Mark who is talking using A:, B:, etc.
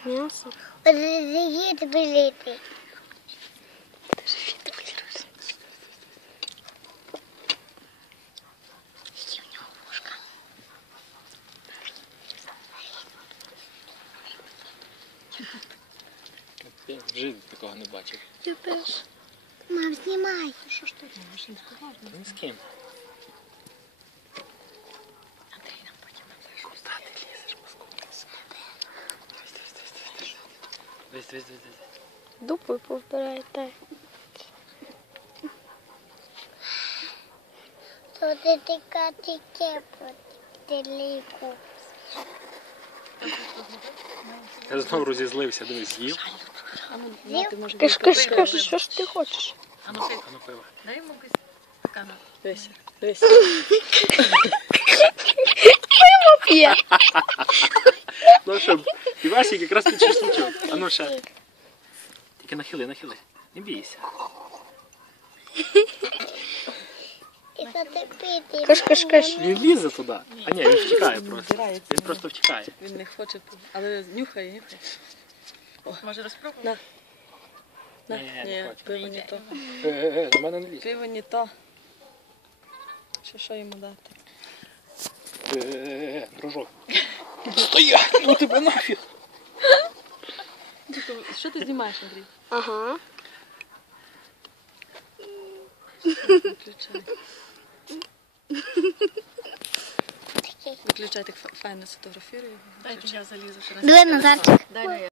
A: М'ясо.
B: Подожди, билети.
C: Я в житті такого не бачив.
B: Любиш? Мам, знімай.
A: Що ж ти думаєш?
C: Ні з ким.
A: Андрій нам потім напише.
C: Куди ти лізеш, паскудниця? Дивись.
A: Дупою повбирайте.
B: То ти така тільки теліку.
C: Я знову розізлився, дивись, з'їв.
A: Кажи, що ж ти хочеш?
C: А ну пиво.
D: Дай йому стакана.
A: Дивися.
B: П'є.
C: Ну що, Івасик якраз під шашличок. А ну ще. Тільки нахили. Не бійся.
B: І то ти пити.
A: Каш.
C: Він лізе туди. А ні, він втікає просто. Він просто втікає.
D: Він не хоче, але нюхає. Може розпробувати?
C: Ні, не хоче.
D: Пиво не то.
C: До мене не лізь.
D: Пиво не то. Що йому дати?
C: Дружок. Стоять! Ну тебе нафіг!
D: Що ти знімаєш, Андрій?
A: Ага.
D: Виключай. Виключай, так файно сфотографірую. Дайте я залізу.
B: Диви, Назарчик.
D: Дай